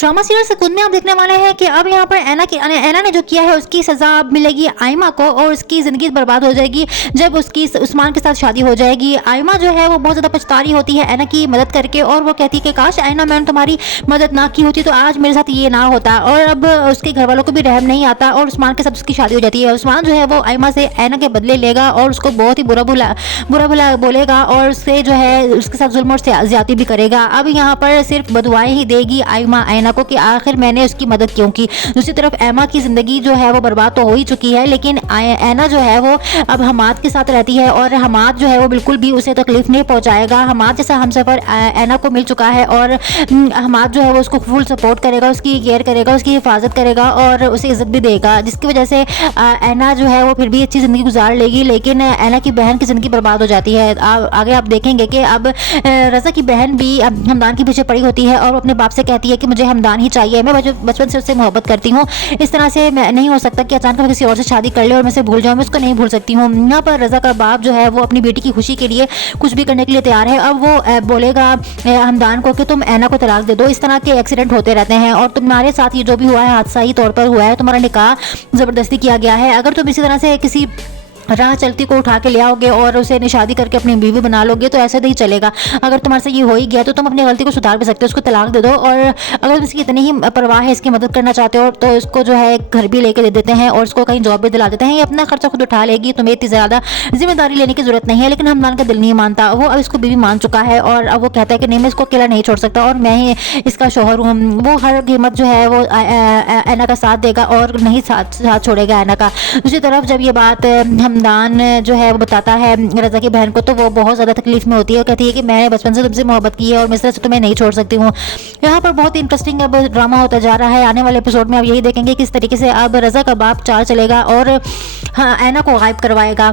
Drama serial सुकून में आप देखने वाले हैं कि अब यहाँ पर ऐना ने जो किया है उसकी सज़ा अब मिलेगी आयमा को और उसकी ज़िंदगी बर्बाद हो जाएगी जब उसकी उस्मान के साथ शादी हो जाएगी। आयमा जो है वो बहुत ज़्यादा पछता रही होती है ऐना की मदद करके और वो कहती है कि काश ऐना मैंने तुम्हारी मदद ना की होती तो आज मेरे साथ ये ना होता। और अब उसके घर वालों को भी रहम नहीं आता और उस्मान के साथ उसकी शादी हो जाती है। उस्मान जो है वो आयमा से ऐना के बदले लेगा और उसको बहुत ही बुरा भला बोलेगा और उससे जो है उसके साथ जुल्म और ज्यादती भी करेगा। अब यहाँ पर सिर्फ बदुआएं ही देगी आयमा ऐना को कि आखिर मैंने उसकी मदद क्यों की। दूसरी तरफ ऐमा की ज़िंदगी जो है वो बर्बाद तो हो ही चुकी है, लेकिन ऐना जो है वो अब हमाद के साथ रहती है और हमाद जो है वो बिल्कुल भी उसे तकलीफ नहीं पहुंचाएगा। हमाद जैसा हमसफ़र ऐना को मिल चुका है और हमाद जो है वो उसको फुल सपोर्ट करेगा, उसकी केयर करेगा, उसकी हिफाजत करेगा और उसे इज्जत भी देगा, जिसकी वजह से ऐना जो है वो फिर भी अच्छी ज़िंदगी गुजार लेगी। लेकिन ऐना की बहन की ज़िंदगी बर्बाद हो जाती है। आगे आप देखेंगे कि अब रज़ा की बहन भी हमदान के पीछे पड़ी होती है और वो अपने बाप से कहती है कि मुझे हमदान ही चाहिए, मैं बचपन से उससे मोहब्बत करती हूँ, इस तरह से मैं नहीं हो सकता कि अचानक मैं किसी और से शादी कर ले और मैं उसे भूल जाऊँ, मैं उसको नहीं भूल सकती हूँ। यहाँ पर रज़ा का बाप जो है वो अपनी बेटी की खुशी के लिए कुछ भी करने के लिए तैयार है। अब वो बोलेगा हमदान को कि तुम ऐना को तलाक दे दो, इस तरह के एक्सीडेंट होते रहते हैं और तुम्हारे साथ ये जो भी हुआ है हादसाई तौर पर हुआ है, तुम्हारा निकाह ज़बरदस्ती किया गया है, अगर तुम इसी तरह से किसी राह चलती को उठा के ले आओगे और उसे शादी करके अपनी बीवी बना लोगे तो ऐसे नहीं चलेगा। अगर तुम्हारे से ये हो ही गया तो तुम अपनी गलती को सुधार भी सकते हो, उसको तलाक दे दो और अगर तुम इसकी इतनी ही परवाह है, इसकी मदद करना चाहते हो तो इसको जो है घर भी लेके दे देते हैं और उसको कहीं जॉब भी दिला देते हैं, ये अपना खर्चा खुद उठा लेगी, तुम्हें इतनी ज़्यादा जिम्मेदारी लेने की जरूरत नहीं है। लेकिन हमदान का दिल नहीं मानता, वो अब इसको बीवी मान चुका है और अब वो कहता है कि नहीं मैं इसको अकेला नहीं छोड़ सकता और मैं ही इसका शौहर हूँ। वो हर कीमत जो है वो ऐना का साथ देगा और नहीं साथ छोड़ेगा ऐना का। दूसरी तरफ जब ये बात हमदान जो है वो बताता है रज़ा की बहन को तो वो बहुत ज़्यादा तकलीफ में होती है, कहती है कि मैंने बचपन से तुमसे मोहब्बत की है और मैं इस तरह से तुम्हें नहीं छोड़ सकती हूँ। यहाँ पर बहुत इंटरेस्टिंग अब ड्रामा होता जा रहा है। आने वाले एपिसोड में आप यही देखेंगे किस तरीके से अब रज़ा का बाप चाल चलेगा और हाँ ऐना को गायब करवाएगा।